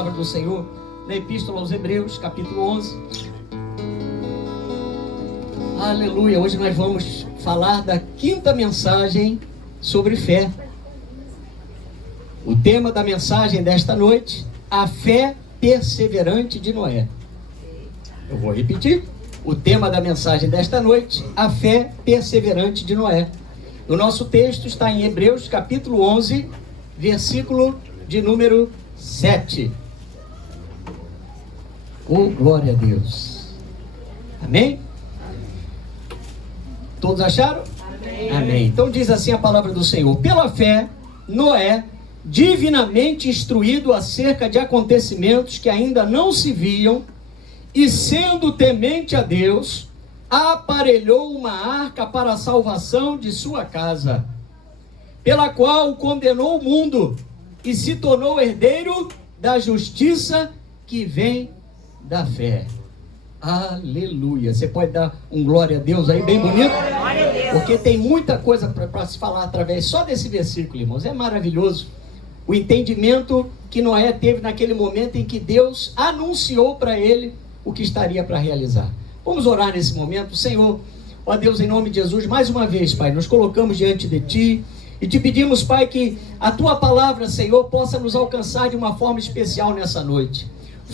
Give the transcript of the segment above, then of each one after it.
palavra do Senhor na Epístola aos Hebreus, capítulo 11. Aleluia! Hoje nós vamos falar da quinta mensagem sobre fé. O tema da mensagem desta noite: a fé perseverante de Noé. Eu vou repetir. O tema da mensagem desta noite: a fé perseverante de Noé. O nosso texto está em Hebreus, capítulo 11, versículo de número 7. Oh, glória a Deus. Amém? Todos acharam? Amém. Amém. Então diz assim a palavra do Senhor: pela fé, Noé, divinamente instruído acerca de acontecimentos que ainda não se viam, e sendo temente a Deus, aparelhou uma arca para a salvação de sua casa, pela qual condenou o mundo e se tornou herdeiro da justiça que vem da fé. Aleluia! Você pode dar um glória a Deus aí bem bonito? Porque tem muita coisa para se falar através só desse versículo, irmãos. É maravilhoso o entendimento que Noé teve naquele momento em que Deus anunciou para ele o que estaria para realizar. Vamos orar nesse momento. Senhor, ó Deus, em nome de Jesus, mais uma vez, Pai, nos colocamos diante de Ti e Te pedimos, Pai, que a Tua palavra, Senhor, possa nos alcançar de uma forma especial nessa noite.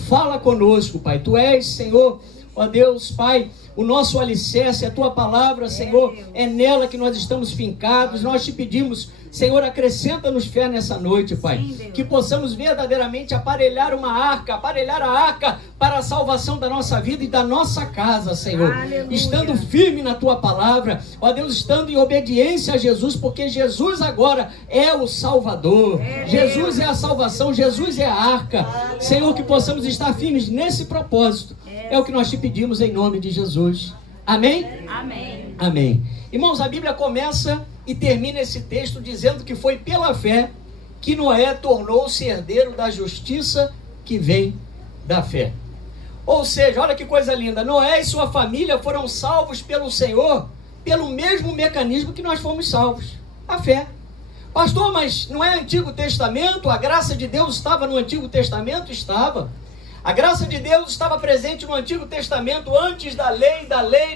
Fala conosco, Pai. Tu és, Senhor, ó Deus, Pai, o nosso alicerce, a Tua palavra, Senhor, é nela que nós estamos fincados. Nós Te pedimos, Senhor, acrescenta-nos fé nessa noite, Pai. Sim, que possamos verdadeiramente aparelhar a arca para a salvação da nossa vida e da nossa casa, Senhor. Aleluia. Estando firme na Tua palavra, ó Deus, estando em obediência a Jesus, porque Jesus agora é o Salvador. Jesus é a salvação, Jesus é a arca. Aleluia. Senhor, que possamos estar firmes nesse propósito. É o que nós Te pedimos em nome de Jesus. Amém? Amém. Amém. Irmãos, a Bíblia começa e termina esse texto dizendo que foi pela fé que Noé tornou-se herdeiro da justiça que vem da fé. Ou seja, olha que coisa linda, Noé e sua família foram salvos pelo Senhor pelo mesmo mecanismo que nós fomos salvos, a fé. Pastor, mas não é Antigo Testamento? A graça de Deus estava no Antigo Testamento? Estava. A graça de Deus estava presente no Antigo Testamento, antes da lei,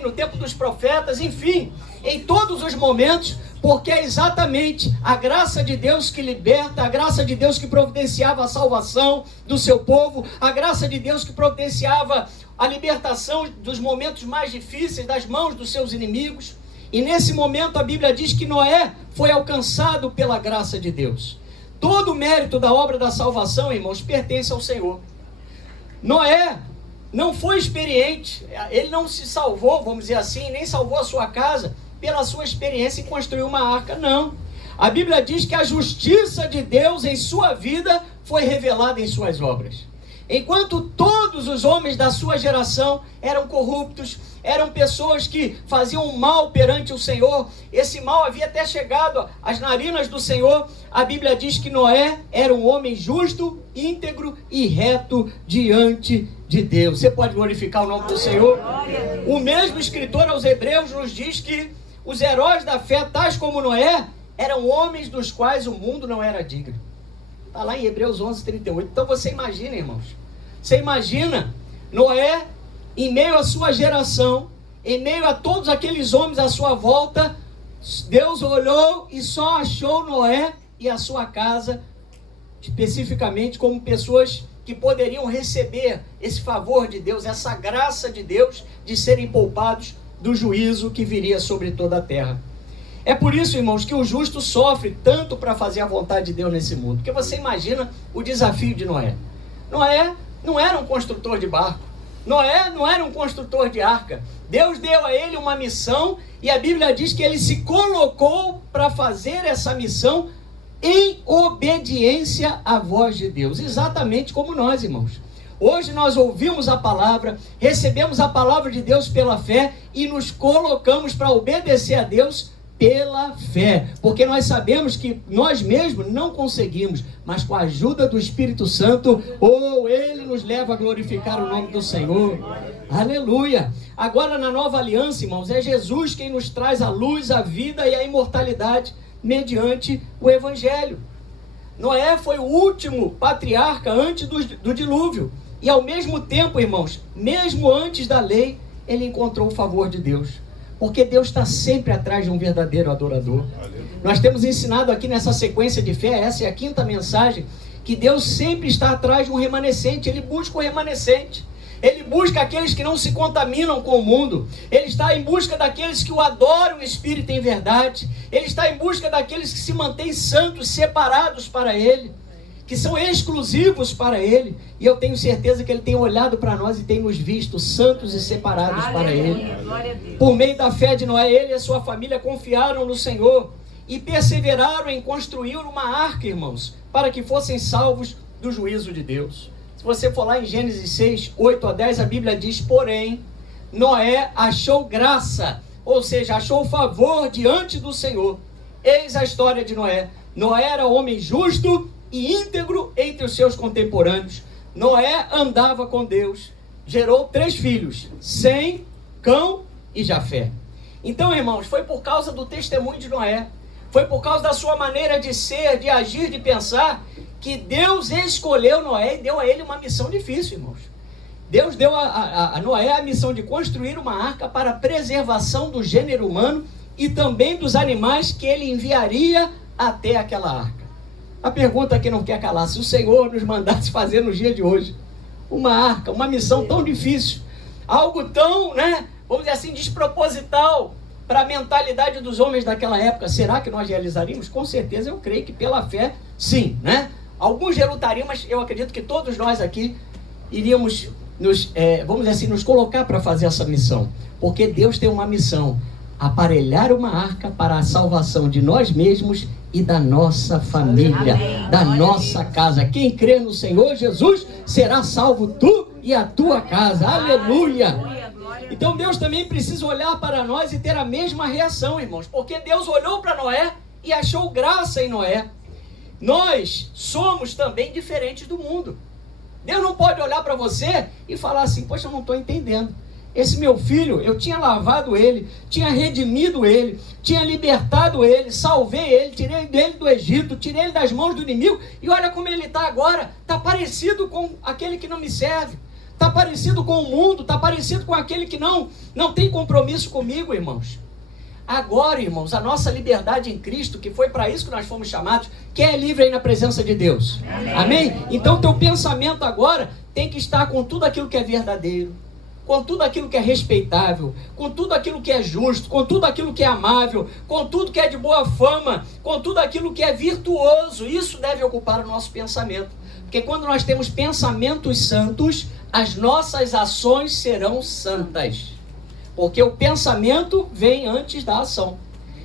no tempo dos profetas, enfim, em todos os momentos, porque é exatamente a graça de Deus que liberta, a graça de Deus que providenciava a salvação do seu povo, a graça de Deus que providenciava a libertação dos momentos mais difíceis, das mãos dos seus inimigos. E nesse momento a Bíblia diz que Noé foi alcançado pela graça de Deus. Todo o mérito da obra da salvação, irmãos, pertence ao Senhor. Noé não foi experiente, ele não se salvou, vamos dizer assim, nem salvou a sua casa pela sua experiência em construir uma arca, não. A Bíblia diz que a justiça de Deus em sua vida foi revelada em suas obras. Enquanto todos os homens da sua geração eram corruptos, eram pessoas que faziam mal perante o Senhor, esse mal havia até chegado às narinas do Senhor, a Bíblia diz que Noé era um homem justo, íntegro e reto diante de Deus. Você pode glorificar o nome do Senhor? O mesmo escritor aos Hebreus nos diz que os heróis da fé, tais como Noé, eram homens dos quais o mundo não era digno. Está lá em Hebreus 11:38. Então você imagina, irmãos, você imagina Noé em meio à sua geração, em meio a todos aqueles homens à sua volta, Deus olhou e só achou Noé e a sua casa, especificamente como pessoas que poderiam receber esse favor de Deus, essa graça de Deus de serem poupados do juízo que viria sobre toda a terra. É por isso, irmãos, que o justo sofre tanto para fazer a vontade de Deus nesse mundo. Porque você imagina o desafio de Noé. Noé não era um construtor de barco. Noé não era um construtor de arca. Deus deu a ele uma missão e a Bíblia diz que ele se colocou para fazer essa missão em obediência à voz de Deus. Exatamente como nós, irmãos. Hoje nós ouvimos a palavra, recebemos a palavra de Deus pela fé e nos colocamos para obedecer a Deus pela fé, porque nós sabemos que nós mesmos não conseguimos, mas com a ajuda do Espírito Santo, Ele nos leva a glorificar o nome do Senhor. Aleluia! Agora na nova aliança, irmãos, é Jesus quem nos traz a luz, a vida e a imortalidade mediante o Evangelho. Noé foi o último patriarca antes do dilúvio. E ao mesmo tempo, irmãos, mesmo antes da lei, ele encontrou o favor de Deus. Porque Deus está sempre atrás de um verdadeiro adorador. Nós temos ensinado aqui nessa sequência de fé, essa é a 5ª mensagem, que Deus sempre está atrás de um remanescente. Ele busca o remanescente. Ele busca aqueles que não se contaminam com o mundo. Ele está em busca daqueles que o adoram em espírito e em verdade. Ele está em busca daqueles que se mantêm santos, separados para Ele, que são exclusivos para Ele. E eu tenho certeza que Ele tem olhado para nós e tem nos visto santos e separados para Ele. Por meio da fé de Noé, ele e a sua família confiaram no Senhor e perseveraram em construir uma arca, irmãos, para que fossem salvos do juízo de Deus. Se você for lá em Gênesis 6, 8 a 10, a Bíblia diz: porém, Noé achou graça, ou seja, achou favor diante do Senhor. Eis a história de Noé. Noé era homem justo e íntegro entre os seus contemporâneos. Noé andava com Deus, gerou 3 filhos, Sem, Cão e Jafé. Então, irmãos, foi por causa do testemunho de Noé, foi por causa da sua maneira de ser, de agir, de pensar, que Deus escolheu Noé e deu a ele uma missão difícil, irmãos. Deus deu a Noé a missão de construir uma arca para a preservação do gênero humano e também dos animais que ele enviaria até aquela arca. A pergunta que não quer calar: se o Senhor nos mandasse fazer no dia de hoje uma arca, uma missão tão difícil, algo tão, vamos dizer assim, desproposital para a mentalidade dos homens daquela época, será que nós realizaríamos? Com certeza eu creio que pela fé, sim, Alguns relutariam, mas eu acredito que todos nós aqui iríamos vamos dizer assim, nos colocar para fazer essa missão. Porque Deus tem uma missão: aparelhar uma arca para a salvação de nós mesmos e da nossa família, da nossa casa. Quem crê no Senhor Jesus será salvo, tu e a tua casa. Aleluia! Então Deus também precisa olhar para nós e ter a mesma reação, irmãos. Porque Deus olhou para Noé e achou graça em Noé. Nós somos também diferentes do mundo. Deus não pode olhar para você e falar assim: poxa, eu não estou entendendo. Esse meu filho, eu tinha lavado ele, tinha redimido ele, tinha libertado ele, salvei ele, tirei ele do Egito, tirei ele das mãos do inimigo, e olha como ele está agora. Está parecido com aquele que não me serve, está parecido com o mundo, está parecido com aquele que não tem compromisso comigo, irmãos. Agora, irmãos, a nossa liberdade em Cristo, que foi para isso que nós fomos chamados, quem é livre aí na presença de Deus? Amém? Então teu pensamento agora tem que estar com tudo aquilo que é verdadeiro, com tudo aquilo que é respeitável, com tudo aquilo que é justo, com tudo aquilo que é amável, com tudo que é de boa fama, com tudo aquilo que é virtuoso. Isso deve ocupar o nosso pensamento. Porque quando nós temos pensamentos santos, as nossas ações serão santas. Porque o pensamento vem antes da ação.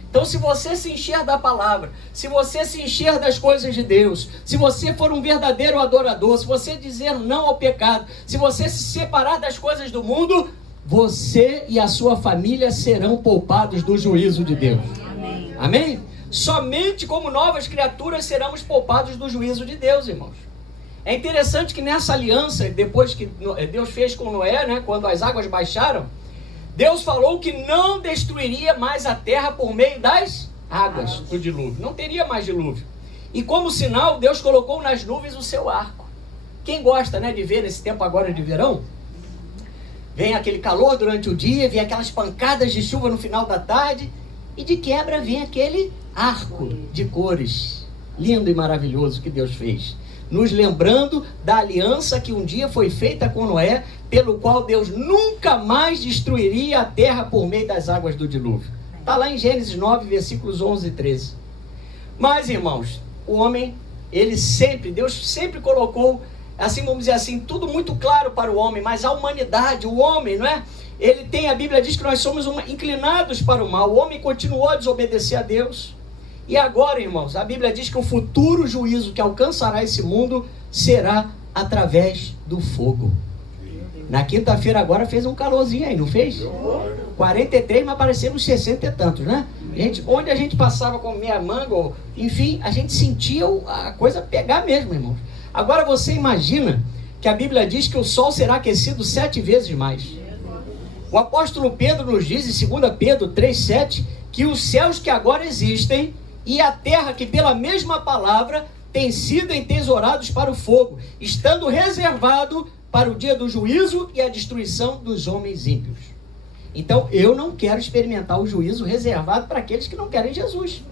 Então, se você se encher da palavra, se você se encher das coisas de Deus, se você for um verdadeiro adorador, se você dizer não ao pecado, se você se separar das coisas do mundo, você e a sua família serão poupados do juízo de Deus. Amém? Amém? Somente como novas criaturas seremos poupados do juízo de Deus, irmãos. É interessante que nessa aliança, depois que Deus fez com Noé, quando as águas baixaram, Deus falou que não destruiria mais a terra por meio das águas do dilúvio. Não teria mais dilúvio. E como sinal, Deus colocou nas nuvens o seu arco. Quem gosta de ver nesse tempo agora de verão, vem aquele calor durante o dia, vem aquelas pancadas de chuva no final da tarde, e de quebra vem aquele arco de cores, lindo e maravilhoso que Deus fez. Nos lembrando da aliança que um dia foi feita com Noé, pelo qual Deus nunca mais destruiria a terra por meio das águas do dilúvio. Está lá em Gênesis 9, versículos 11 e 13. Mas, irmãos, o homem, Deus sempre colocou, assim, vamos dizer assim, tudo muito claro para o homem, mas a humanidade, o homem, a Bíblia diz que nós somos inclinados para o mal. O homem continuou a desobedecer a Deus. E agora, irmãos, a Bíblia diz que o futuro juízo que alcançará esse mundo será através do fogo. Na quinta-feira agora fez um calorzinho aí, não fez? 43, mas pareceram uns 60 e tantos, onde a gente passava com meia manga, enfim, a gente sentia a coisa pegar mesmo, irmãos. Agora você imagina que a Bíblia diz que o sol será aquecido 7 vezes mais. O apóstolo Pedro nos diz, em 2 Pedro 3,7, que os céus que agora existem e a terra que pela mesma palavra têm sido entesourados para o fogo, estando reservado para o dia do juízo e a destruição dos homens ímpios. Então, eu não quero experimentar o juízo reservado para aqueles que não querem Jesus.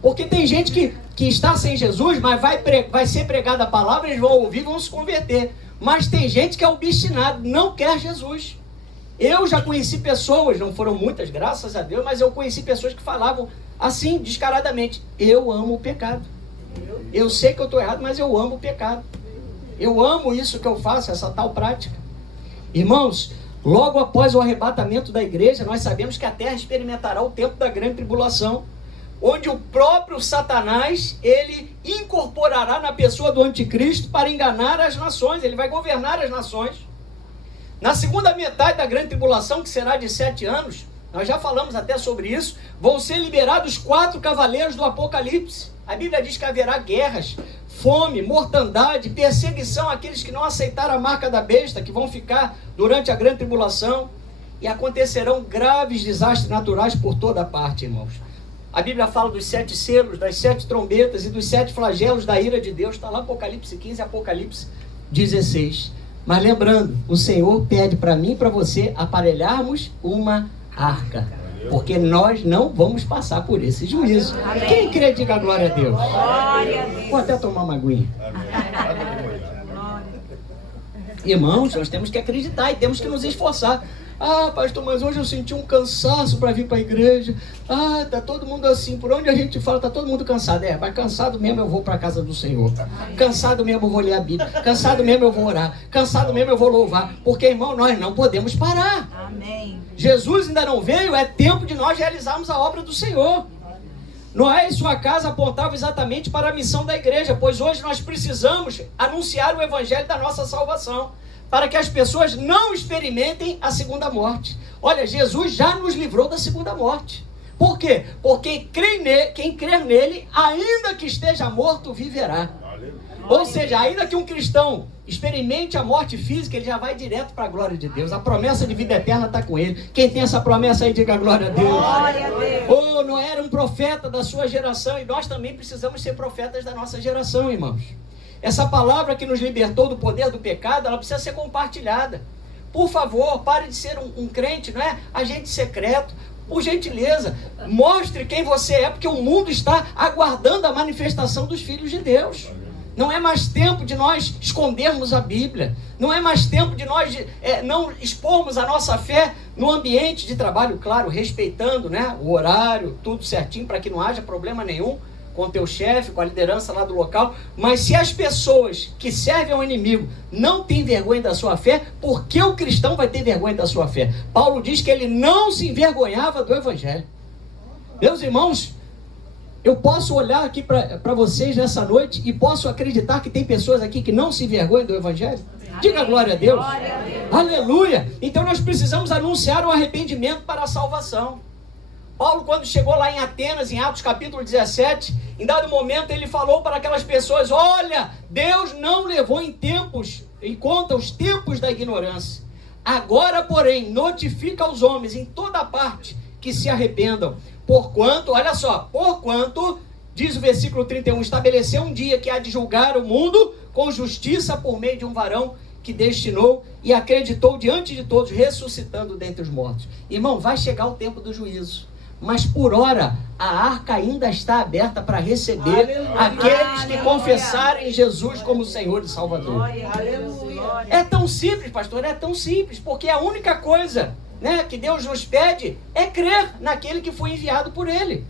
Porque tem gente que está sem Jesus, mas vai ser pregada a palavra, eles vão ouvir, vão se converter. Mas tem gente que é obstinado, não quer Jesus. Eu já conheci pessoas, não foram muitas, graças a Deus, mas eu conheci pessoas que falavam assim, descaradamente: eu amo o pecado. Eu sei que eu estou errado, mas eu amo o pecado. Eu amo isso que eu faço, essa tal prática. Irmãos, logo após o arrebatamento da igreja, nós sabemos que a terra experimentará o tempo da grande tribulação, onde o próprio Satanás, ele incorporará na pessoa do anticristo para enganar as nações, ele vai governar as nações. Na segunda metade da grande tribulação, que será de 7 anos, nós já falamos até sobre isso, vão ser liberados 4 cavaleiros do Apocalipse. A Bíblia diz que haverá guerras, fome, mortandade, perseguição àqueles que não aceitaram a marca da besta, que vão ficar durante a grande tribulação, e acontecerão graves desastres naturais por toda parte, irmãos. A Bíblia fala dos 7 selos, das 7 trombetas e dos 7 flagelos da ira de Deus. Está lá Apocalipse 15 e Apocalipse 16. Mas lembrando, o Senhor pede para mim e para você aparelharmos uma arca, porque nós não vamos passar por esse juízo. Amém. Quem crê, diga glória a Deus. Glória a Deus. Vou até tomar uma aguinha. Irmãos, nós temos que acreditar e temos que nos esforçar. Ah, pastor, mas hoje eu senti um cansaço para vir para a igreja. Ah, tá todo mundo assim, por onde a gente fala, tá todo mundo cansado. Mas cansado mesmo eu vou para a casa do Senhor. Cansado mesmo eu vou ler a Bíblia. Cansado mesmo eu vou orar. Cansado mesmo eu vou louvar. Porque, irmão, nós não podemos parar. Amém. Jesus ainda não veio, é tempo de nós realizarmos a obra do Senhor. Noé e sua casa apontavam exatamente para a missão da igreja, pois hoje nós precisamos anunciar o evangelho da nossa salvação, para que as pessoas não experimentem a segunda morte. Olha, Jesus já nos livrou da segunda morte. Por quê? Porque quem crer nele, ainda que esteja morto, viverá. Ou seja, ainda que um cristão experimente a morte física, ele já vai direto para a glória de Deus. A promessa de vida eterna está com ele. Quem tem essa promessa aí, diga glória a Deus. Glória a Deus. Oh, Noé era um profeta da sua geração, e nós também precisamos ser profetas da nossa geração, irmãos. Essa palavra que nos libertou do poder do pecado, ela precisa ser compartilhada. Por favor, pare de ser um crente, não é? Agente secreto. Por gentileza, mostre quem você é, porque o mundo está aguardando a manifestação dos filhos de Deus. Não é mais tempo de nós escondermos a Bíblia. Não é mais tempo de nós não expormos a nossa fé no ambiente de trabalho, claro, respeitando, né, o horário, tudo certinho, para que não haja problema nenhum com o teu chefe, com a liderança lá do local. Mas se as pessoas que servem ao inimigo não têm vergonha da sua fé, por que o cristão vai ter vergonha da sua fé? Paulo diz que ele não se envergonhava do evangelho. Meus irmãos, eu posso olhar aqui para vocês nessa noite e posso acreditar que tem pessoas aqui que não se envergonham do evangelho? Diga glória a Deus. Glória a Deus. Aleluia. Então nós precisamos anunciar o arrependimento para a salvação. Paulo, quando chegou lá em Atenas, em Atos capítulo 17, em dado momento ele falou para aquelas pessoas: olha, Deus não levou em conta os tempos da ignorância. Agora, porém, notifica aos homens em toda parte que se arrependam. Porquanto, olha só, porquanto, diz o versículo 31, estabeleceu um dia que há de julgar o mundo com justiça por meio de um varão que destinou e acreditou diante de todos, ressuscitando dentre os mortos. Irmão, vai chegar o tempo do juízo. Mas por hora, a arca ainda está aberta para receber aqueles que confessarem Jesus como Senhor e Salvador. Aleluia. É tão simples, pastor, é tão simples, porque a única coisa, né, que Deus nos pede é crer naquele que foi enviado por Ele.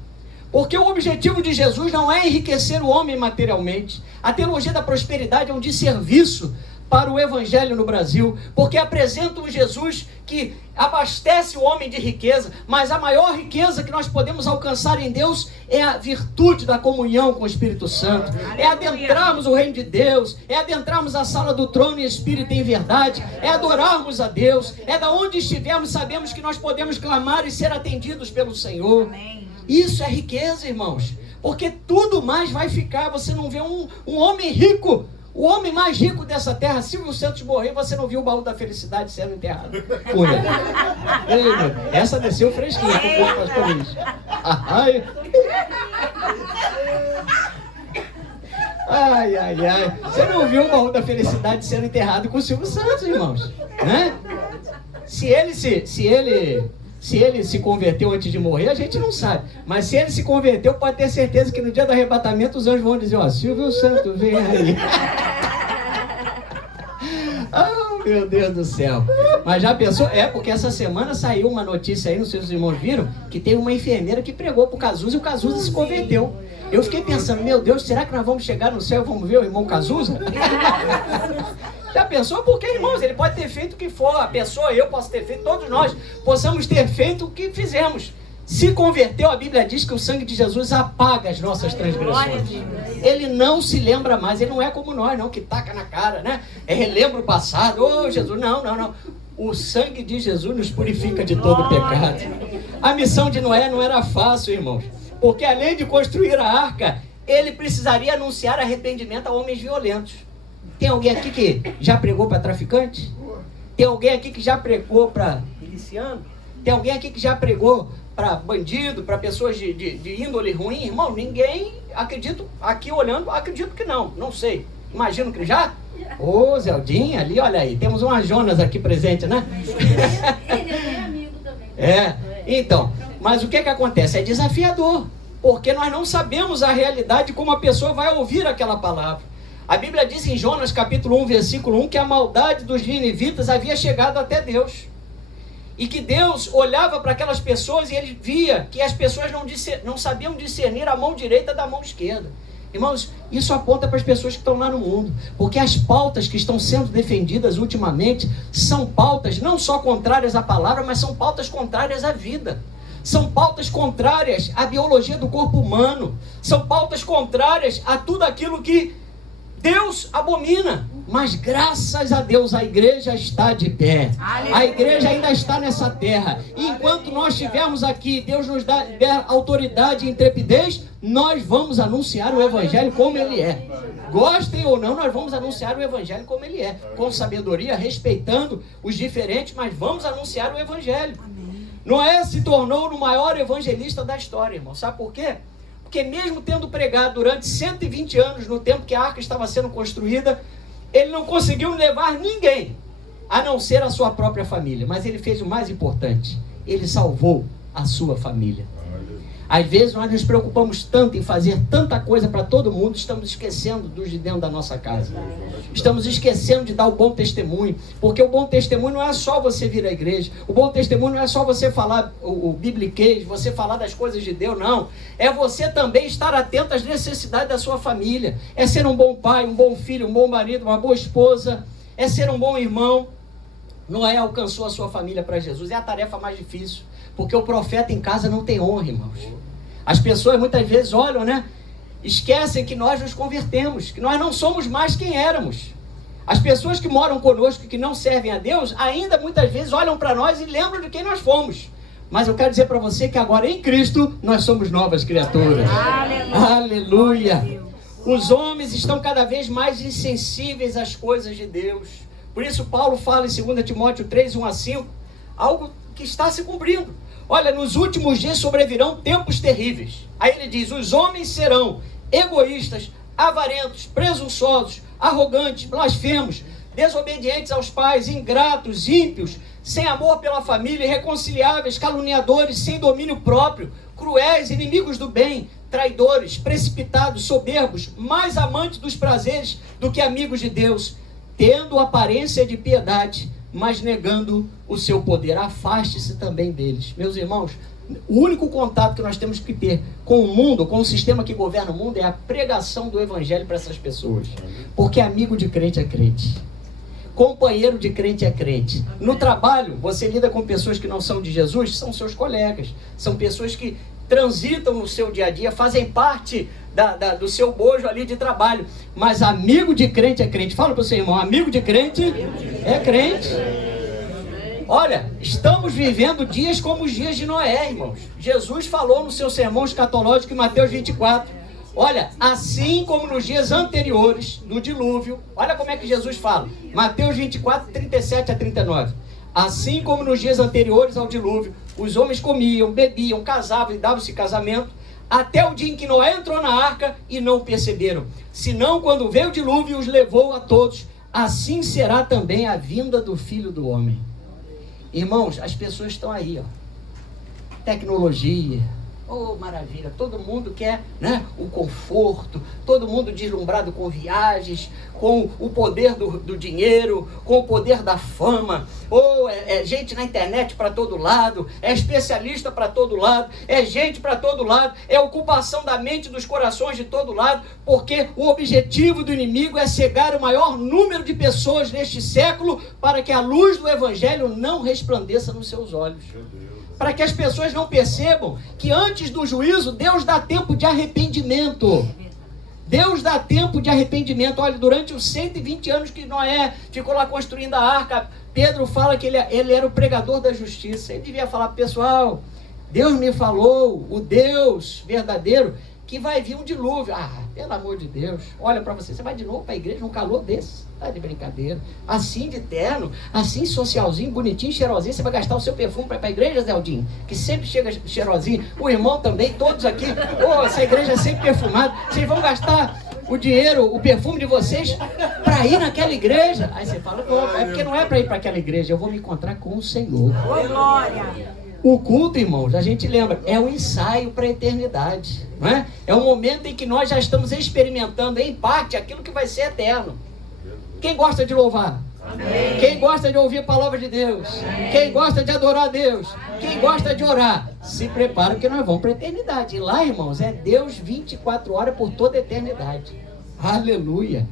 Porque o objetivo de Jesus não é enriquecer o homem materialmente. A teologia da prosperidade é um desserviço para o evangelho no Brasil, porque apresenta um Jesus que abastece o homem de riqueza, mas a maior riqueza que nós podemos alcançar em Deus é a virtude da comunhão com o Espírito Santo, é adentrarmos o reino de Deus, é adentrarmos a sala do trono em espírito e em verdade, é adorarmos a Deus, é da onde estivermos, sabemos que nós podemos clamar e ser atendidos pelo Senhor. Amém. Isso é riqueza, irmãos, porque tudo mais vai ficar. Você não vê um homem rico. O homem mais rico dessa terra, Silvio Santos, morreu, você não viu o baú da felicidade sendo enterrado. Essa desceu fresquinha com o pastor Luiz. Ai, ai, ai. Você não viu o baú da felicidade sendo enterrado com o Silvio Santos, irmãos? Né? Se ele se converteu antes de morrer, a gente não sabe. Mas se ele se converteu, pode ter certeza que no dia do arrebatamento os anjos vão dizer, ó, Silvio Santos, vem aí. Oh, meu Deus do céu. Mas já pensou? Porque essa semana saiu uma notícia aí, não sei se os irmãos viram, que tem uma enfermeira que pregou pro Cazuza e o Cazuza se converteu. Eu fiquei pensando, meu Deus, será que nós vamos chegar no céu e vamos ver o irmão Cazuza? Já pensou? Porque, irmãos, ele pode ter feito o que for, a pessoa, eu posso ter feito, todos nós possamos ter feito o que fizemos. Se converteu, a Bíblia diz que o sangue de Jesus apaga as nossas transgressões. Ele não se lembra mais, ele não é como nós, não, que taca na cara, né? Relembra o passado, ô Jesus, não. O sangue de Jesus nos purifica de todo pecado. A missão de Noé não era fácil, irmãos, porque além de construir a arca, ele precisaria anunciar arrependimento a homens violentos. Tem alguém aqui que já pregou para traficante? Tem alguém aqui que já pregou para miliciano? Tem alguém aqui que já pregou para bandido, para pessoas de índole ruim? Irmão, ninguém, acredito, aqui olhando, acredito que não sei. Imagino que já? Ô, Zeldinha, ali, olha aí, temos uma Jonas aqui presente, né? Ele é meu amigo também. Então, mas o que acontece? É desafiador, porque nós não sabemos a realidade como a pessoa vai ouvir aquela palavra. A Bíblia diz em Jonas capítulo 1, versículo 1, que a maldade dos ninivitas havia chegado até Deus. E que Deus olhava para aquelas pessoas e ele via que as pessoas não sabiam discernir a mão direita da mão esquerda. Irmãos, isso aponta para as pessoas que estão lá no mundo. Porque as pautas que estão sendo defendidas ultimamente são pautas não só contrárias à palavra, mas são pautas contrárias à vida. São pautas contrárias à biologia do corpo humano. São pautas contrárias a tudo aquilo que Deus abomina, mas graças a Deus a igreja está de pé. A igreja ainda está nessa terra. E enquanto nós estivermos aqui, Deus nos der autoridade e intrepidez, nós vamos anunciar o evangelho como ele é. Gostem ou não, nós vamos anunciar o evangelho como ele é. Com sabedoria, respeitando os diferentes, mas vamos anunciar o evangelho. Noé se tornou o maior evangelista da história, irmão. Sabe por quê? Porque mesmo tendo pregado durante 120 anos, no tempo que a arca estava sendo construída, ele não conseguiu levar ninguém, a não ser a sua própria família. Mas ele fez o mais importante, ele salvou a sua família. Às vezes nós nos preocupamos tanto em fazer tanta coisa para todo mundo, estamos esquecendo dos de dentro da nossa casa. Estamos esquecendo de dar o bom testemunho, porque o bom testemunho não é só você vir à igreja, o bom testemunho não é só você falar o bibliquês, você falar das coisas de Deus, não. É você também estar atento às necessidades da sua família. É ser um bom pai, um bom filho, um bom marido, uma boa esposa, é ser um bom irmão. Noé alcançou a sua família para Jesus, é a tarefa mais difícil, porque o profeta em casa não tem honra, irmãos. As pessoas muitas vezes olham, né? Esquecem que nós nos convertemos, que nós não somos mais quem éramos. As pessoas que moram conosco, que não servem a Deus, ainda muitas vezes olham para nós e lembram de quem nós fomos. Mas eu quero dizer para você que agora em Cristo nós somos novas criaturas. Aleluia! Os homens estão cada vez mais insensíveis às coisas de Deus. Por isso Paulo fala em 2 Timóteo 3, 1 a 5, algo que está se cumprindo. Olha, nos últimos dias sobrevirão tempos terríveis. Aí ele diz, os homens serão egoístas, avarentos, presunçosos, arrogantes, blasfemos, desobedientes aos pais, ingratos, ímpios, sem amor pela família, irreconciliáveis, caluniadores, sem domínio próprio, cruéis, inimigos do bem, traidores, precipitados, soberbos, mais amantes dos prazeres do que amigos de Deus, tendo aparência de piedade, mas negando o seu poder. Afaste-se também deles. Meus irmãos, o único contato que nós temos que ter com o mundo, com o sistema que governa o mundo, é a pregação do evangelho para essas pessoas. Porque amigo de crente é crente. Companheiro de crente é crente. No trabalho, você lida com pessoas que não são de Jesus, são seus colegas. São pessoas que transitam no seu dia a dia, fazem parte do seu bojo ali de trabalho. Mas amigo de crente é crente. Fala para o seu irmão, amigo de crente é crente. Olha, estamos vivendo dias como os dias de Noé, irmãos. Jesus falou no seu sermão escatológico em Mateus 24. Olha, assim como nos dias anteriores do dilúvio, olha como é que Jesus fala. Mateus 24, 37 a 39. Assim como nos dias anteriores ao dilúvio, os homens comiam, bebiam, casavam e davam-se casamento, até o dia em que Noé entrou na arca e não perceberam. Senão, quando veio o dilúvio, os levou a todos. Assim será também a vinda do Filho do Homem. Irmãos, as pessoas estão aí, ó. Tecnologia. Oh, maravilha, todo mundo quer, né, o conforto, todo mundo deslumbrado com viagens, com o poder do dinheiro, com o poder da fama. Oh, é gente na internet para todo lado, é especialista para todo lado, é gente para todo lado, é ocupação da mente e dos corações de todo lado, porque o objetivo do inimigo é cegar o maior número de pessoas neste século para que a luz do Evangelho não resplandeça nos seus olhos. Para que as pessoas não percebam que antes do juízo, Deus dá tempo de arrependimento. Deus dá tempo de arrependimento. Olha, durante os 120 anos que Noé ficou lá construindo a arca, Pedro fala que ele era o pregador da justiça. Ele devia falar, pessoal, Deus me falou, o Deus verdadeiro, que vai vir um dilúvio. Ah, pelo amor de Deus, olha para você vai de novo para a igreja num calor desse. Tá de brincadeira. Assim de terno, assim socialzinho, bonitinho, cheirosinho, você vai gastar o seu perfume para ir para a igreja, Zeldinho? Que sempre chega cheirosinho. O irmão também, todos aqui. Oh, essa igreja é sempre perfumada. Vocês vão gastar o dinheiro, o perfume de vocês para ir naquela igreja? Aí você fala, é porque não é para ir para aquela igreja, eu vou me encontrar com o Senhor. Ô, glória! O culto, irmãos, a gente lembra, é um ensaio para a eternidade, não é? É um momento em que nós já estamos experimentando, em parte, aquilo que vai ser eterno. Quem gosta de louvar? Amém. Quem gosta de ouvir a palavra de Deus? Amém. Quem gosta de adorar a Deus? Amém. Quem gosta de orar? Se prepara que nós vamos para a eternidade. E lá, irmãos, é Deus 24 horas por toda a eternidade. Aleluia!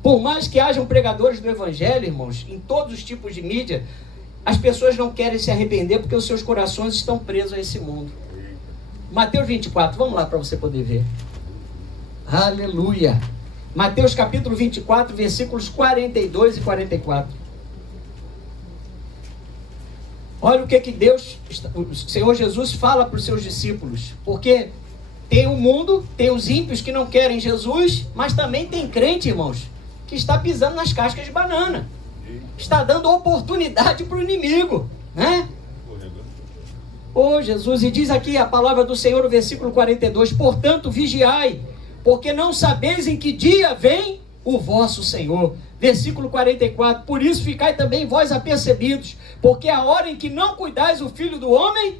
Por mais que hajam pregadores do Evangelho, irmãos, em todos os tipos de mídia, as pessoas não querem se arrepender porque os seus corações estão presos a esse mundo. Mateus 24, vamos lá para você poder ver. Aleluia! Mateus capítulo 24, versículos 42 e 44. Olha o que Deus, o Senhor Jesus fala para os seus discípulos. Porque tem o mundo, tem os ímpios que não querem Jesus, mas também tem crente, irmãos, que está pisando nas cascas de banana. Está dando oportunidade para o inimigo, né? Oh, Jesus, e diz aqui a palavra do Senhor, no versículo 42, portanto, vigiai, porque não sabeis em que dia vem o vosso Senhor. Versículo 44, por isso ficai também vós apercebidos, porque a hora em que não cuidais o Filho do Homem,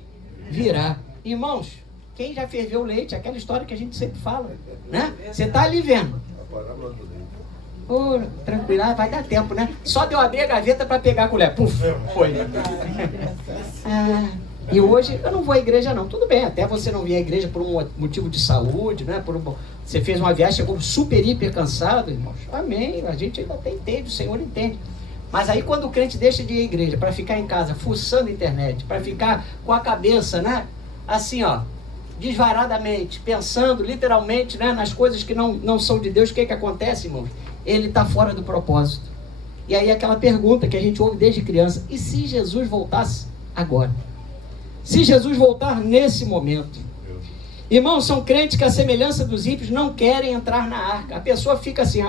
virá. Irmãos, quem já ferveu leite? Aquela história que a gente sempre fala, né? Você está ali vendo. Oh, tranquilo, vai dar tempo, né? Só de eu abrir a gaveta para pegar a colher. Puf, foi. E hoje eu não vou à igreja não. Tudo bem, até você não vir à igreja por um motivo de saúde, né? Você fez uma viagem, chegou super, hiper cansado, irmãos. Amém, a gente ainda entende, o Senhor entende. Mas aí quando o crente deixa de ir à igreja para ficar em casa, fuçando a internet, para ficar com a cabeça, né? Assim, ó, desvaradamente, pensando literalmente, né? Nas coisas que não são de Deus, o que acontece, irmãos? Ele está fora do propósito. E aí aquela pergunta que a gente ouve desde criança, e se Jesus voltasse agora? Se Jesus voltar nesse momento? Irmãos, são crentes que a semelhança dos ímpios não querem entrar na arca. A pessoa fica assim,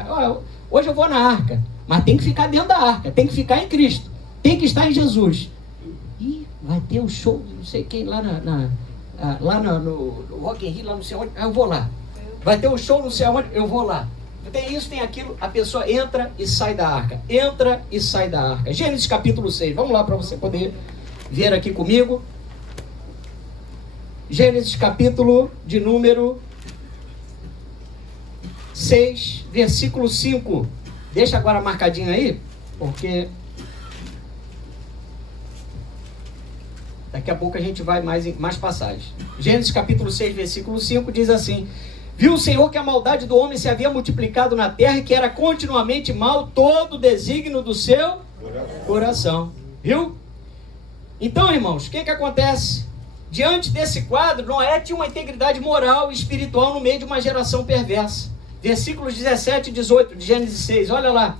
hoje eu vou na arca, mas tem que ficar dentro da arca, tem que ficar em Cristo, tem que estar em Jesus. E vai ter um show de não sei quem lá lá no Rock in Rio, lá não sei onde, eu vou lá. Vai ter um show não sei onde, eu vou lá. Tem isso, tem aquilo, a pessoa entra e sai da arca. Entra e sai da arca. Gênesis capítulo 6, vamos lá para você poder ver aqui comigo. Gênesis capítulo de número 6, versículo 5. Deixa agora marcadinho aí, porque daqui a pouco a gente vai mais passagens. Gênesis capítulo 6, versículo 5 diz assim: viu o Senhor que a maldade do homem se havia multiplicado na terra e que era continuamente mal todo o desígnio do seu coração. Viu? Então, irmãos, o que acontece? Diante desse quadro, Noé tinha uma integridade moral e espiritual no meio de uma geração perversa. Versículos 17 e 18 de Gênesis 6, olha lá.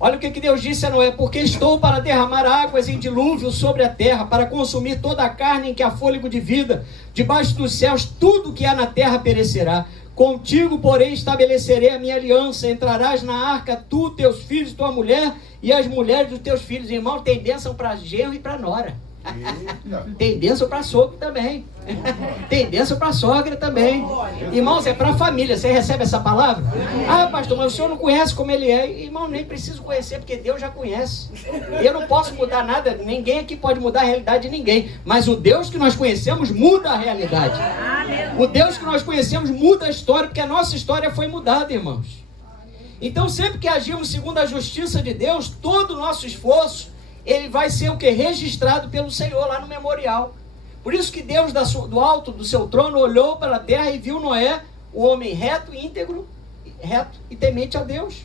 Olha o que Deus disse a Noé: porque estou para derramar águas em dilúvio sobre a terra, para consumir toda a carne em que há fôlego de vida. Debaixo dos céus, tudo que há na terra perecerá. Contigo, porém, estabelecerei a minha aliança. Entrarás na arca, tu, teus filhos, tua mulher e as mulheres dos teus filhos. Irmão, tem bênção para genro e para nora. Tem bênção para sogro também. Tem bênção para sogra também. Irmãos, é para a família. Você recebe essa palavra? Ah, pastor, mas o senhor não conhece como ele é. Irmão, nem preciso conhecer, porque Deus já conhece. Eu não posso mudar nada. Ninguém aqui pode mudar a realidade de ninguém. Mas o Deus que nós conhecemos muda a realidade. O Deus que nós conhecemos muda a história, porque a nossa história foi mudada, irmãos. Então, sempre que agimos segundo a justiça de Deus, todo o nosso esforço, ele vai ser o que? Registrado pelo Senhor lá no memorial. Por isso que Deus do alto do seu trono olhou para a terra e viu Noé, o homem reto e íntegro, reto e temente a Deus.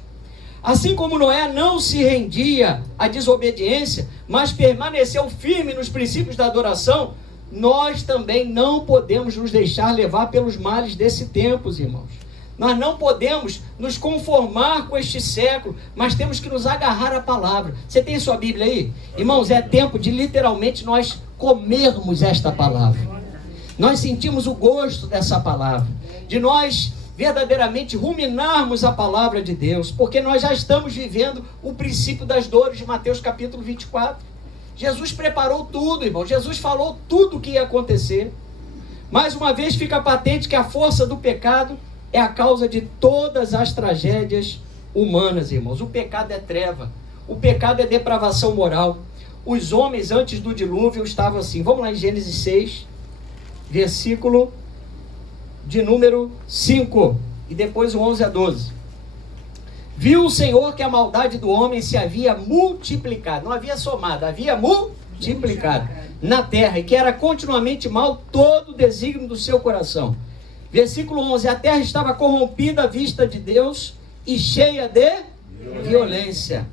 Assim como Noé não se rendia à desobediência, mas permaneceu firme nos princípios da adoração, nós também não podemos nos deixar levar pelos males desse tempo, irmãos. Nós não podemos nos conformar com este século, mas temos que nos agarrar à palavra. Você tem sua Bíblia aí? Irmãos, é tempo de literalmente nós comermos esta palavra. Nós sentimos o gosto dessa palavra, de nós verdadeiramente ruminarmos a palavra de Deus, porque nós já estamos vivendo o princípio das dores de Mateus capítulo 24. Jesus preparou tudo, irmão. Jesus falou tudo o que ia acontecer. Mais uma vez fica patente que a força do pecado é a causa de todas as tragédias humanas, irmãos. O pecado é treva. O pecado é depravação moral. Os homens antes do dilúvio estavam assim. Vamos lá em Gênesis 6, versículo de número 5. E depois o 11 a 12. Viu o Senhor que a maldade do homem se havia multiplicado. Não havia somado, havia multiplicado na terra. E que era continuamente mal todo o desígnio do seu coração. Versículo 11, a terra estava corrompida à vista de Deus e cheia de violência.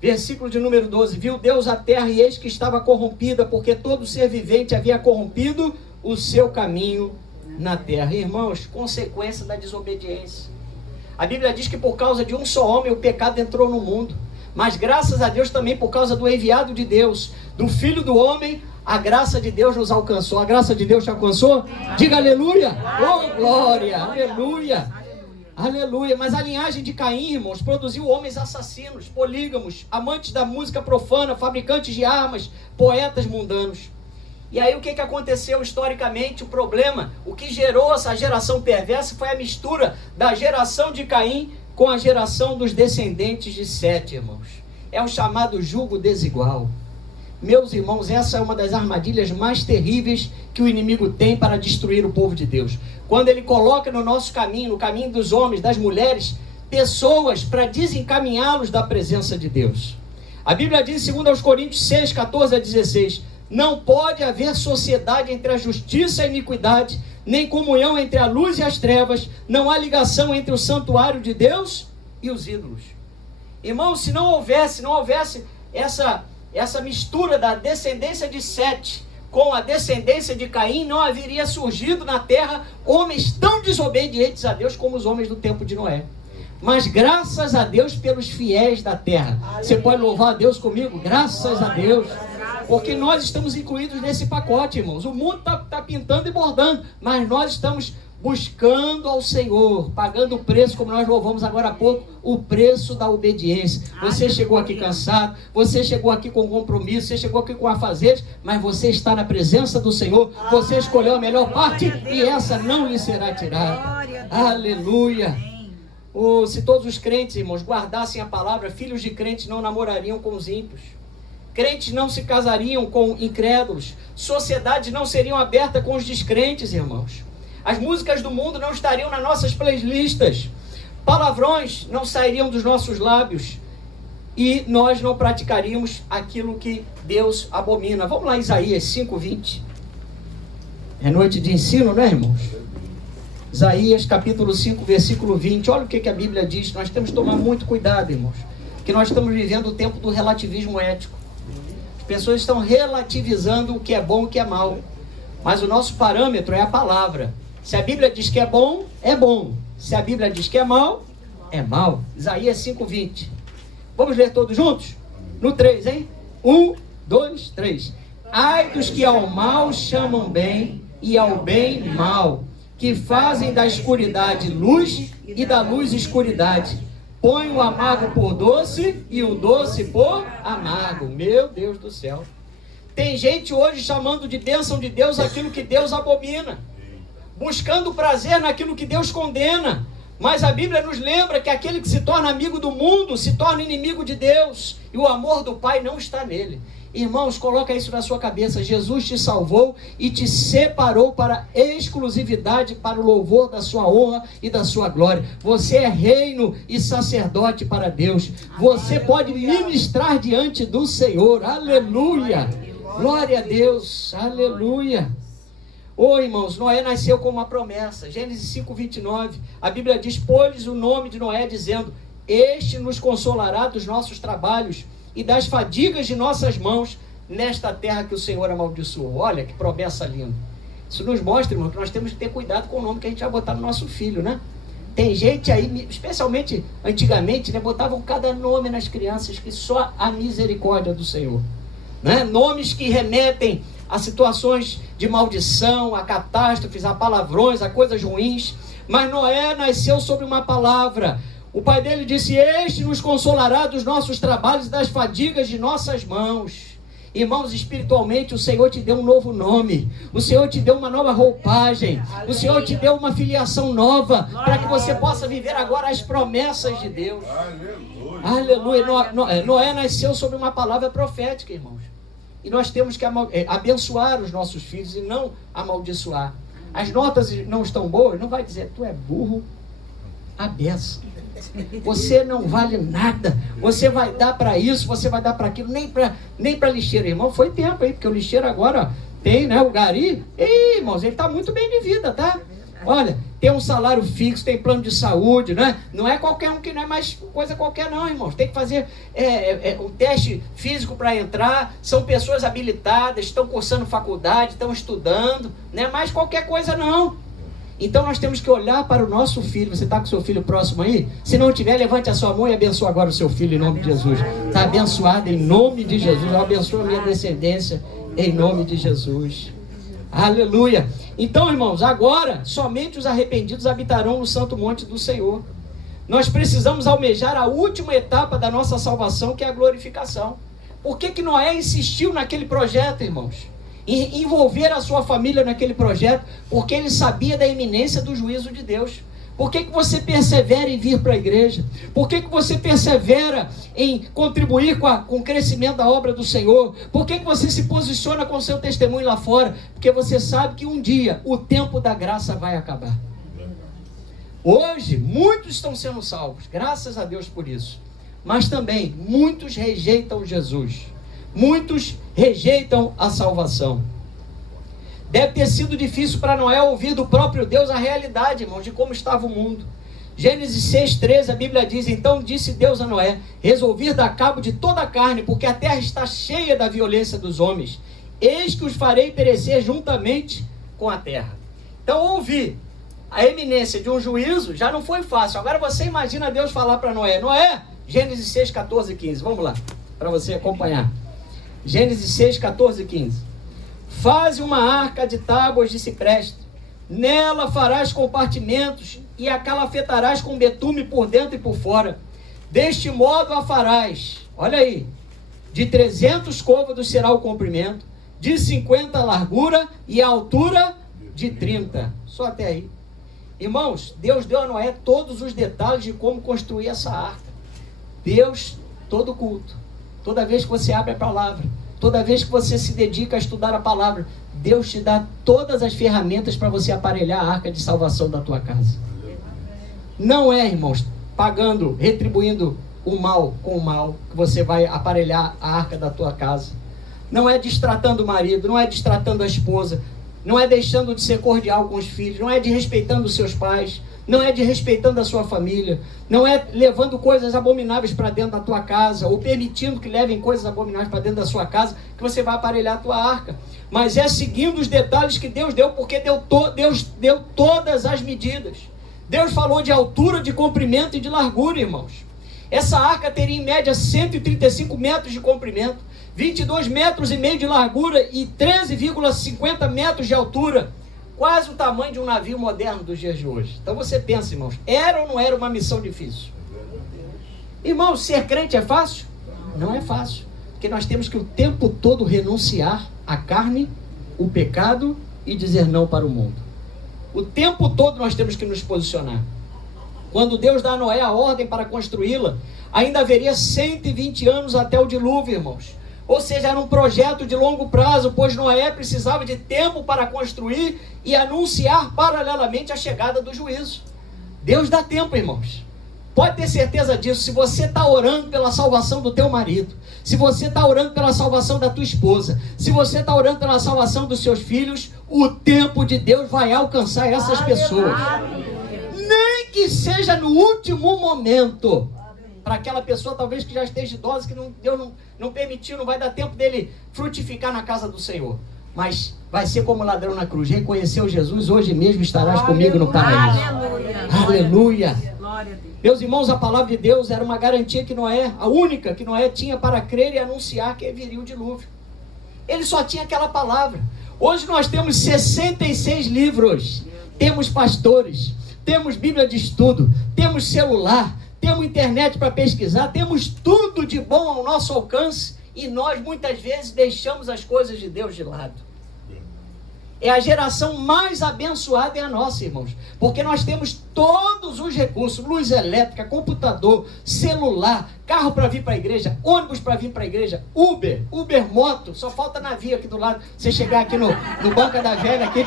Versículo de número 12, viu Deus a terra e eis que estava corrompida, porque todo ser vivente havia corrompido o seu caminho na terra. Irmãos, consequência da desobediência. A Bíblia diz que por causa de um só homem o pecado entrou no mundo. Mas graças a Deus também por causa do enviado de Deus, do Filho do homem, a graça de Deus nos alcançou. A graça de Deus te alcançou? Diga aleluia! Oh, glória! Aleluia! Aleluia! Mas a linhagem de Caim, irmãos, produziu homens assassinos, polígamos, amantes da música profana, fabricantes de armas, poetas mundanos. E aí o que aconteceu historicamente? O problema, o que gerou essa geração perversa foi a mistura da geração de Caim com a geração dos descendentes de Sete, irmãos. É o chamado jugo desigual. Meus irmãos, essa é uma das armadilhas mais terríveis que o inimigo tem para destruir o povo de Deus. Quando ele coloca no nosso caminho, no caminho dos homens, das mulheres, pessoas para desencaminhá-los da presença de Deus. A Bíblia diz, segundo aos Coríntios 6, 14 a 16, não pode haver sociedade entre a justiça e a iniquidade, nem comunhão entre a luz e as trevas, não há ligação entre o santuário de Deus e os ídolos. Irmãos, se não houvesse essa mistura da descendência de Sete com a descendência de Caim, não haveria surgido na terra homens tão desobedientes a Deus como os homens do tempo de Noé. Mas graças a Deus pelos fiéis da terra. Você pode louvar a Deus comigo? Graças a Deus. Porque nós estamos incluídos nesse pacote, irmãos. O mundo está pintando e bordando, mas nós estamos buscando ao Senhor, pagando o preço, como nós louvamos agora há pouco, o preço da obediência. Você chegou aqui cansado, você chegou aqui com compromisso, você chegou aqui com afazeres, mas você está na presença do Senhor, você escolheu a melhor parte e essa não lhe será tirada. Aleluia! Oh, se todos os crentes, irmãos, guardassem a palavra, filhos de crentes não namorariam com os ímpios. Crentes não se casariam com incrédulos. Sociedades não seriam abertas com os descrentes, irmãos. As músicas do mundo não estariam nas nossas playlists. Palavrões não sairiam dos nossos lábios. E nós não praticaríamos aquilo que Deus abomina. Vamos lá, Isaías 5:20. É noite de ensino, né, irmãos? Isaías capítulo 5, versículo 20. Olha o que a Bíblia diz. Nós temos que tomar muito cuidado, irmãos. Porque nós estamos vivendo o tempo do relativismo ético. As pessoas estão relativizando o que é bom e o que é mal. Mas o nosso parâmetro é a palavra. Se a Bíblia diz que é bom, é bom. Se a Bíblia diz que é mal, é mal. Isaías 5:20. Vamos ler todos juntos? No 3, hein? 1, 2, 3. Ai dos que ao mal chamam bem e ao bem mal, que fazem da escuridade luz e da luz escuridade. Põe o amargo por doce e o doce por amargo. Meu Deus do céu. Tem gente hoje chamando de bênção de Deus aquilo que Deus abomina, buscando prazer naquilo que Deus condena. Mas a Bíblia nos lembra que aquele que se torna amigo do mundo se torna inimigo de Deus, e o amor do Pai não está nele. Irmãos, coloca isso na sua cabeça. Jesus te salvou e te separou para exclusividade, para o louvor da sua honra e da sua glória. Você é reino e sacerdote para Deus. Você pode ministrar diante do Senhor. Aleluia! Glória a Deus! Aleluia! Irmãos, Noé nasceu com uma promessa. Gênesis 5:29. A Bíblia diz: pôs o nome de Noé, dizendo: este nos consolará dos nossos trabalhos e das fadigas de nossas mãos nesta terra que o Senhor amaldiçoou. Olha que promessa linda. Isso nos mostra, irmão, que nós temos que ter cuidado com o nome que a gente vai botar no nosso filho, né? Tem gente aí, especialmente antigamente, né, botavam cada nome nas crianças que só a misericórdia do Senhor, né? Nomes que remetem a situações de maldição, a catástrofes, a palavrões, a coisas ruins. Mas Noé nasceu sobre uma palavra. O pai dele disse: este nos consolará dos nossos trabalhos e das fadigas de nossas mãos. Irmãos, espiritualmente o Senhor te deu um novo nome, o Senhor te deu uma nova roupagem, o Senhor te deu uma filiação nova, para que você possa viver agora as promessas de Deus. Aleluia. Noé nasceu sobre uma palavra profética, irmãos. E nós temos que abençoar os nossos filhos e não amaldiçoar. As notas não estão boas, não vai dizer: tu é burro, a benção. Você não vale nada. Você vai dar para isso, você vai dar para aquilo, nem para lixeiro. Irmão, foi tempo aí, porque o lixeiro agora tem, né, o gari. E, irmãos, ele está muito bem de vida, tá? Olha, tem um salário fixo, tem plano de saúde, né? Não é qualquer um, que não é mais coisa qualquer não, irmãos. Tem que fazer um teste físico para entrar. São pessoas habilitadas, estão cursando faculdade, estão estudando. Não é mais qualquer coisa não. Então nós temos que olhar para o nosso filho. Você está com o seu filho próximo aí? Se não tiver, levante a sua mão e abençoe agora o seu filho em nome de Jesus. Está abençoado em nome de Jesus. Eu abençoo a minha descendência em nome de Jesus. Aleluia. Então, irmãos, agora somente os arrependidos habitarão no santo monte do Senhor. Nós precisamos almejar a última etapa da nossa salvação, que é a glorificação. Por que Noé insistiu naquele projeto, irmãos? Em envolver a sua família naquele projeto? Porque ele sabia da iminência do juízo de Deus. Por que você persevera em vir para a igreja? Por que você persevera em contribuir com o crescimento da obra do Senhor? Por que você se posiciona com o seu testemunho lá fora? Porque você sabe que um dia o tempo da graça vai acabar. Hoje, muitos estão sendo salvos, graças a Deus por isso. Mas também, muitos rejeitam Jesus. Muitos rejeitam a salvação. Deve ter sido difícil para Noé ouvir do próprio Deus a realidade, irmãos, de como estava o mundo. Gênesis 6:13, a Bíblia diz: então disse Deus a Noé: resolvi dar cabo de toda a carne, porque a terra está cheia da violência dos homens. Eis que os farei perecer juntamente com a terra. Então ouvir a eminência de um juízo já não foi fácil. Agora você imagina Deus falar para Noé. Noé, Gênesis 6, 14 e 15. Vamos lá, para você acompanhar. Gênesis 6, 14 e 15. Faze uma arca de tábuas de cipreste, nela farás compartimentos e a calafetarás com betume por dentro e por fora. Deste modo a farás, olha aí, de 300 côvados será o comprimento, de 50 a largura e a altura de 30. Só até aí. Irmãos, Deus deu a Noé todos os detalhes de como construir essa arca. Deus, todo culto, toda vez que você abre a palavra, toda vez que você se dedica a estudar a palavra, Deus te dá todas as ferramentas para você aparelhar a arca de salvação da tua casa. Não é, irmãos, pagando, retribuindo o mal com o mal, que você vai aparelhar a arca da tua casa. Não é destratando o marido, não é destratando a esposa, não é deixando de ser cordial com os filhos, não é desrespeitando os seus pais, não é desrespeitando a sua família, não é levando coisas abomináveis para dentro da tua casa, ou permitindo que levem coisas abomináveis para dentro da sua casa, que você vai aparelhar a tua arca. Mas é seguindo os detalhes que Deus deu, porque Deus deu todas as medidas. Deus falou de altura, de comprimento e de largura, irmãos. Essa arca teria em média 135 metros de comprimento, 22 metros e meio de largura e 13,50 metros de altura. Quase o tamanho de um navio moderno dos dias de hoje. Então você pensa, irmãos, era ou não era uma missão difícil? Irmãos, ser crente é fácil? Não é fácil. Porque nós temos que o tempo todo renunciar à carne, o pecado e dizer não para o mundo. O tempo todo nós temos que nos posicionar. Quando Deus dá a Noé a ordem para construí-la, ainda haveria 120 anos até o dilúvio, irmãos. Ou seja, era um projeto de longo prazo, pois Noé precisava de tempo para construir e anunciar paralelamente a chegada do juízo. Deus dá tempo, irmãos. Pode ter certeza disso. Se você está orando pela salvação do teu marido, se você está orando pela salvação da tua esposa, se você está orando pela salvação dos seus filhos, o tempo de Deus vai alcançar essas pessoas. Nem que seja no último momento. Para aquela pessoa talvez que já esteja idosa, que Deus não permitiu, não vai dar tempo dele frutificar na casa do Senhor. Mas vai ser como ladrão na cruz. Reconheceu Jesus, hoje mesmo estarás comigo no paraíso. Aleluia. Meus irmãos, a palavra de Deus era uma garantia que Noé, a única que Noé tinha para crer e anunciar que viria o dilúvio. Ele só tinha aquela palavra. Hoje nós temos 66 livros, temos pastores, temos Bíblia de estudo, temos celular, temos internet para pesquisar, temos tudo de bom ao nosso alcance e nós muitas vezes deixamos as coisas de Deus de lado. É a geração mais abençoada, é a nossa, irmãos, porque nós temos todos os recursos, luz elétrica, computador, celular, carro para vir para a igreja, ônibus para vir para a igreja, Uber moto, só falta navio aqui do lado, você chegar aqui no Banca da Velha aqui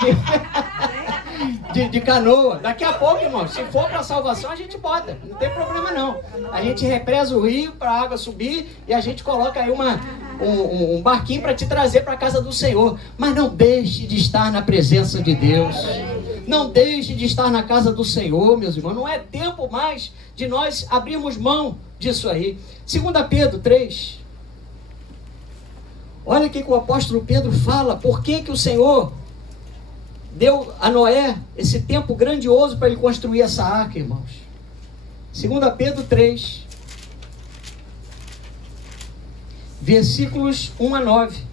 de canoa, daqui a pouco, irmãos, se for para salvação a gente bota, não tem problema não, a gente represa o rio para a água subir e a gente coloca aí um barquinho para te trazer para a casa do Senhor. Mas não deixe de estar na presença de Deus. Não deixe de estar na casa do Senhor, meus irmãos. Não é tempo mais de nós abrirmos mão disso aí. 2 Pedro 3. Olha o que o apóstolo Pedro fala. Por que o Senhor deu a Noé esse tempo grandioso para ele construir essa arca, irmãos? 2 Pedro 3. Versículos 1 a 9.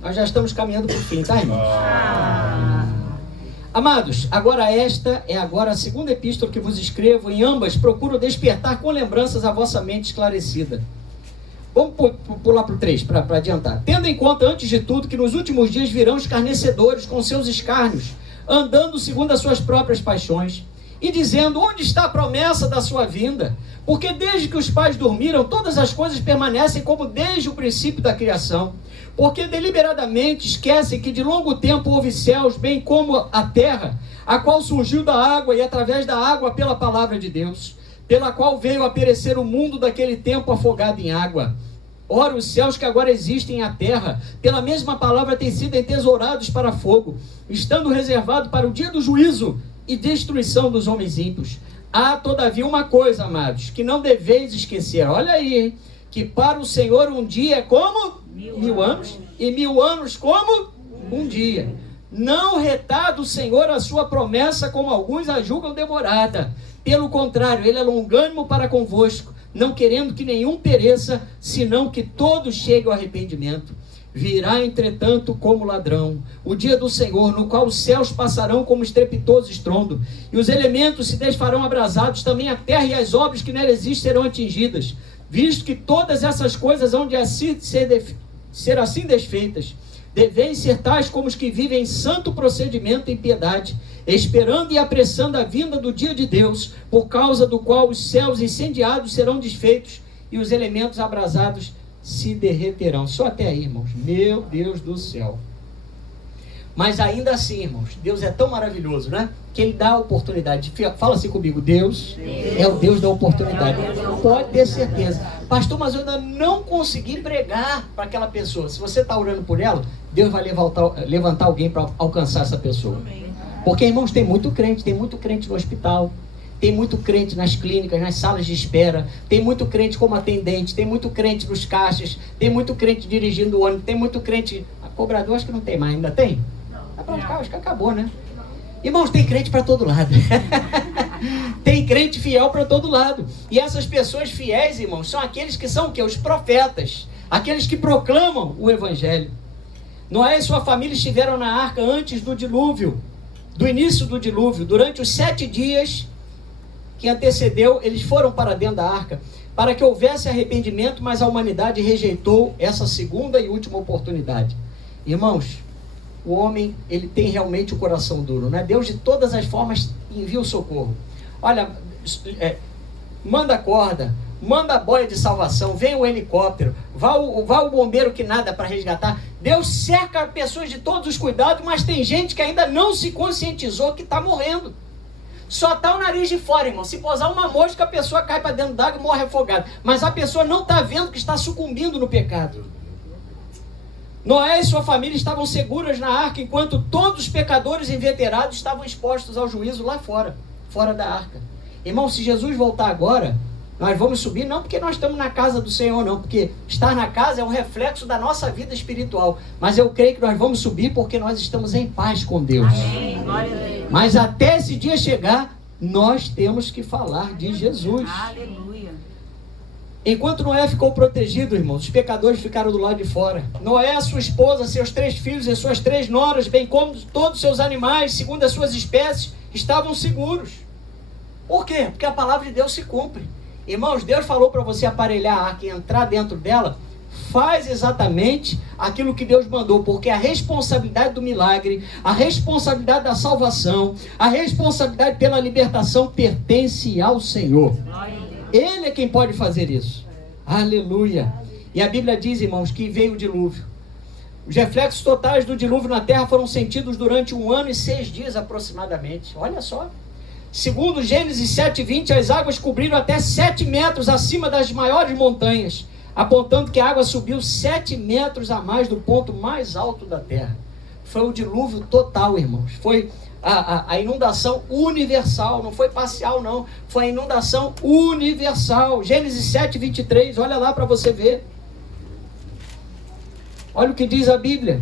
Nós já estamos caminhando para o fim, tá, irmãos? Amados, agora esta é agora a segunda epístola que vos escrevo. Em ambas procuro despertar com lembranças a vossa mente esclarecida. Vamos pular para o 3, para adiantar. Tendo em conta, antes de tudo, que nos últimos dias virão escarnecedores com seus escárnios, andando segundo as suas próprias paixões, e dizendo, onde está a promessa da sua vinda? Porque desde que os pais dormiram, todas as coisas permanecem como desde o princípio da criação. Porque deliberadamente esquecem que de longo tempo houve céus, bem como a terra, a qual surgiu da água e através da água pela palavra de Deus, pela qual veio a perecer o mundo daquele tempo afogado em água. Ora, os céus que agora existem e a terra, pela mesma palavra têm sido entesourados para fogo, estando reservados para o dia do juízo e destruição dos homens ímpios. Há, todavia, uma coisa, amados, que não deveis esquecer. Olha aí, hein? Que para o Senhor um dia é como 1000 anos, e 1000 anos como um dia. Não retarda o Senhor a sua promessa, como alguns a julgam demorada. Pelo contrário, ele é longânimo para convosco, não querendo que nenhum pereça, senão que todos cheguem ao arrependimento. Virá, entretanto, como ladrão o dia do Senhor, no qual os céus passarão como estrepitoso estrondo, e os elementos se desfarão abrasados, também a terra e as obras que nela existem serão atingidas, visto que todas essas coisas hão de ser assim desfeitas. Deveis ser tais como os que vivem em santo procedimento em piedade, esperando e apressando a vinda do dia de Deus, por causa do qual os céus incendiados serão desfeitos e os elementos abrasados se derreterão. Só até aí, irmãos. Meu Deus do céu. Mas ainda assim, irmãos, Deus é tão maravilhoso, né? Que Ele dá a oportunidade. Fala assim comigo, Deus é o Deus da oportunidade. Pode ter certeza. Pastor, mas eu ainda não consegui pregar para aquela pessoa. Se você está orando por ela, Deus vai levantar alguém para alcançar essa pessoa. Porque, irmãos, tem muito crente no hospital, tem muito crente nas clínicas, nas salas de espera, tem muito crente como atendente, tem muito crente nos caixas, tem muito crente dirigindo o ônibus, tem muito crente... A cobrador acho que não tem mais, ainda tem? Acho que acabou, né? Irmãos, tem crente para todo lado. Tem crente fiel para todo lado. E essas pessoas fiéis, irmãos, são aqueles que são o quê? Os profetas. Aqueles que proclamam o evangelho. Noé e sua família estiveram na arca antes do dilúvio, do início do dilúvio. Durante os 7 dias que antecedeu, eles foram para dentro da arca. para que houvesse arrependimento, mas a humanidade rejeitou essa segunda e última oportunidade. Irmãos, o homem, ele tem realmente o coração duro, né? Deus de todas as formas envia o socorro. Olha, manda corda, manda a boia de salvação, vem o helicóptero, vá o bombeiro que nada para resgatar. Deus cerca pessoas de todos os cuidados, mas tem gente que ainda não se conscientizou que está morrendo. Só está o nariz de fora, irmão. Se posar uma mosca, a pessoa cai para dentro d'água e morre afogada. Mas a pessoa não está vendo que está sucumbindo no pecado. Noé e sua família estavam seguras na arca, enquanto todos os pecadores inveterados estavam expostos ao juízo lá fora, fora da arca. Irmão, se Jesus voltar agora, nós vamos subir, não porque nós estamos na casa do Senhor, não, porque estar na casa é um reflexo da nossa vida espiritual. Mas eu creio que nós vamos subir porque nós estamos em paz com Deus. Amém. Mas até esse dia chegar, nós temos que falar de Jesus. Aleluia. Enquanto Noé ficou protegido, irmãos, os pecadores ficaram do lado de fora. Noé, sua esposa, seus 3 filhos e suas 3 noras, bem como todos os seus animais, segundo as suas espécies, estavam seguros. Por quê? Porque a palavra de Deus se cumpre. Irmãos, Deus falou para você aparelhar a arca e entrar dentro dela. Faz exatamente aquilo que Deus mandou, porque a responsabilidade do milagre, a responsabilidade da salvação, a responsabilidade pela libertação pertence ao Senhor. Ele é quem pode fazer isso. Aleluia. E a Bíblia diz, irmãos, que veio o dilúvio. Os reflexos totais do dilúvio na terra foram sentidos durante 1 ano e 6 dias aproximadamente. Olha só. Segundo Gênesis 7:20, as águas cobriram até 7 metros acima das maiores montanhas, apontando que a água subiu 7 metros a mais do ponto mais alto da terra. Foi o dilúvio total, irmãos. Foi a inundação universal, não foi parcial não, foi a inundação universal. Gênesis 7:23, olha lá para você ver. Olha o que diz a Bíblia.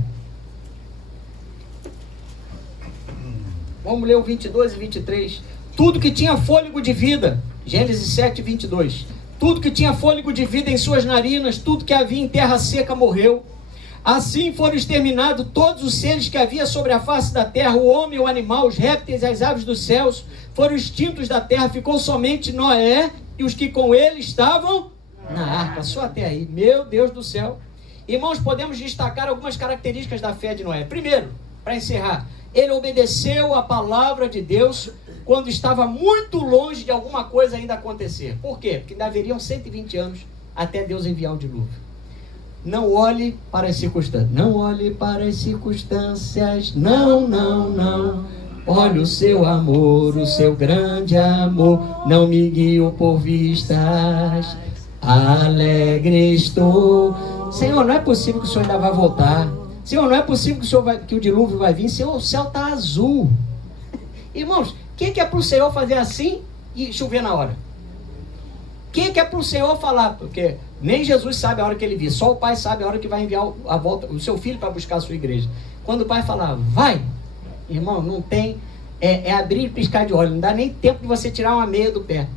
Vamos ler o 22 e 23. Tudo que tinha fôlego de vida, Gênesis 7:22. Tudo que tinha fôlego de vida em suas narinas, tudo que havia em terra seca morreu. Assim foram exterminados todos os seres que havia sobre a face da terra, o homem, o animal, os répteis e as aves dos céus foram extintos da terra. Ficou somente Noé e os que com ele estavam na arca. Só até aí. Meu Deus do céu. Irmãos, podemos destacar algumas características da fé de Noé. Primeiro, para encerrar, ele obedeceu a palavra de Deus quando estava muito longe de alguma coisa ainda acontecer. Por quê? Porque ainda haveriam 120 anos até Deus enviar o dilúvio. Não olhe para as circunstâncias. Não olhe para as circunstâncias. Não, não, não. Olhe o seu amor, o seu grande amor. Não me guio por vistas. Alegre estou. Senhor, não é possível que o Senhor ainda vai voltar. Senhor, não é possível que o dilúvio vai vir. Senhor, o céu está azul. Irmãos, o que é para o Senhor fazer assim e chover na hora? O que é para o Senhor falar? Porque nem Jesus sabe a hora que ele vir. Só o Pai sabe a hora que vai enviar o seu filho para buscar a sua igreja. Quando o Pai falar, vai. Irmão, não tem... É abrir e piscar de olhos. Não dá nem tempo de você tirar uma meia do pé.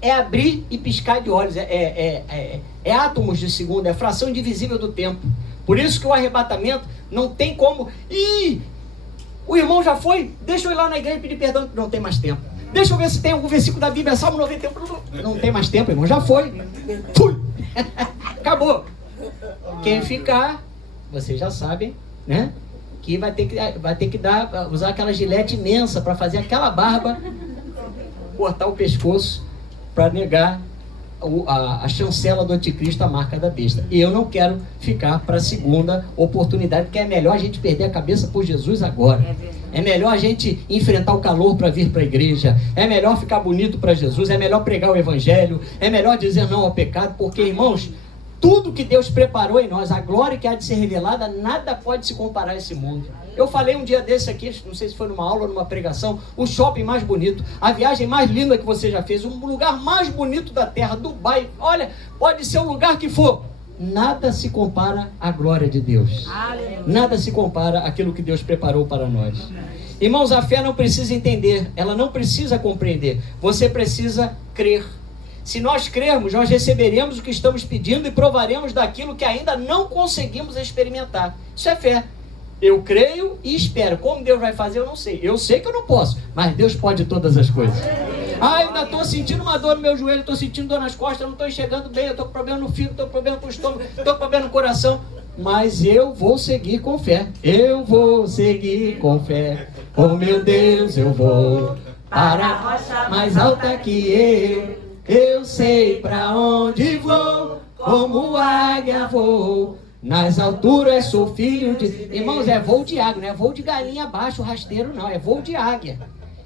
É abrir e piscar de olhos. É átomos de segundo. É fração indivisível do tempo. Por isso que o arrebatamento não tem como... Ih, o irmão já foi? Deixa eu ir lá na igreja e pedir perdão. Não tem mais tempo. Deixa eu ver se tem algum versículo da Bíblia, Salmo 91. Não tem mais tempo, irmão. Já foi. Fui. Acabou. Quem ficar, vocês já sabem, né? Que vai ter que usar aquela gilete imensa para fazer aquela barba, cortar o pescoço para negar a chancela do anticristo, a marca da besta. E eu não quero ficar para a segunda oportunidade, porque é melhor a gente perder a cabeça por Jesus agora. É melhor a gente enfrentar o calor para vir para a igreja. É melhor ficar bonito para Jesus. É melhor pregar o evangelho. É melhor dizer não ao pecado, porque, irmãos, tudo que Deus preparou em nós, a glória que há de ser revelada, nada pode se comparar a esse mundo. Eu falei um dia desse aqui, não sei se foi numa aula ou numa pregação, o shopping mais bonito, a viagem mais linda que você já fez, o lugar mais bonito da terra, Dubai, olha, pode ser o lugar que for, nada se compara à glória de Deus. Nada se compara àquilo que Deus preparou para nós. Irmãos, a fé não precisa entender, ela não precisa compreender, você precisa crer. Se nós crermos, nós receberemos o que estamos pedindo e provaremos daquilo que ainda não conseguimos experimentar. Isso é fé. Eu creio e espero. Como Deus vai fazer, eu não sei. Eu sei que eu não posso, mas Deus pode todas as coisas. Ah, eu ainda estou sentindo uma dor no meu joelho, estou sentindo dor nas costas, eu não estou enxergando bem, eu estou com problema no fígado, estou com problema com o estômago, estou com problema no coração. Mas eu vou seguir com fé. Eu vou seguir com fé. Oh meu Deus, eu vou para a rocha mais alta que eu. Eu sei para onde vou, como águia vou. Nas alturas sou filho de... Irmãos, é voo de águia, não é voo de galinha abaixo, rasteiro não, é voo de águia.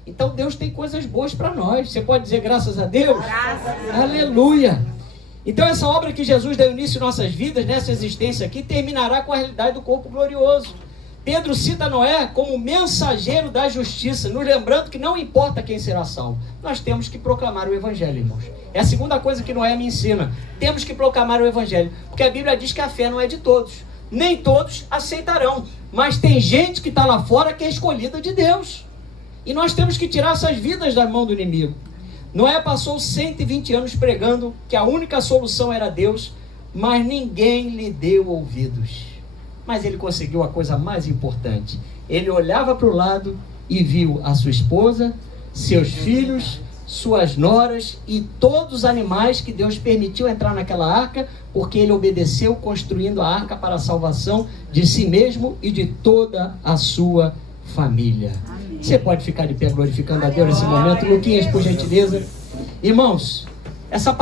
Então Deus tem coisas boas para nós. Você pode dizer graças a Deus? Graças. Aleluia. Então essa obra que Jesus deu início em nossas vidas, nessa existência aqui, terminará com a realidade do corpo glorioso. Pedro cita Noé como mensageiro da justiça, nos lembrando que não importa quem será salvo, nós temos que proclamar o Evangelho, irmãos. É a segunda coisa que Noé me ensina. Temos que proclamar o Evangelho, porque a Bíblia diz que a fé não é de todos. Nem todos aceitarão, mas tem gente que está lá fora que é escolhida de Deus. E nós temos que tirar essas vidas da mão do inimigo. Noé passou 120 anos pregando que a única solução era Deus, mas ninguém lhe deu ouvidos. Mas ele conseguiu a coisa mais importante. Ele olhava para o lado e viu a sua esposa, seus filhos, suas noras e todos os animais que Deus permitiu entrar naquela arca, porque ele obedeceu construindo a arca para a salvação de si mesmo e de toda a sua família. Você pode ficar de pé glorificando a Deus nesse momento. Luquinhas, por gentileza. Irmãos, essa palavra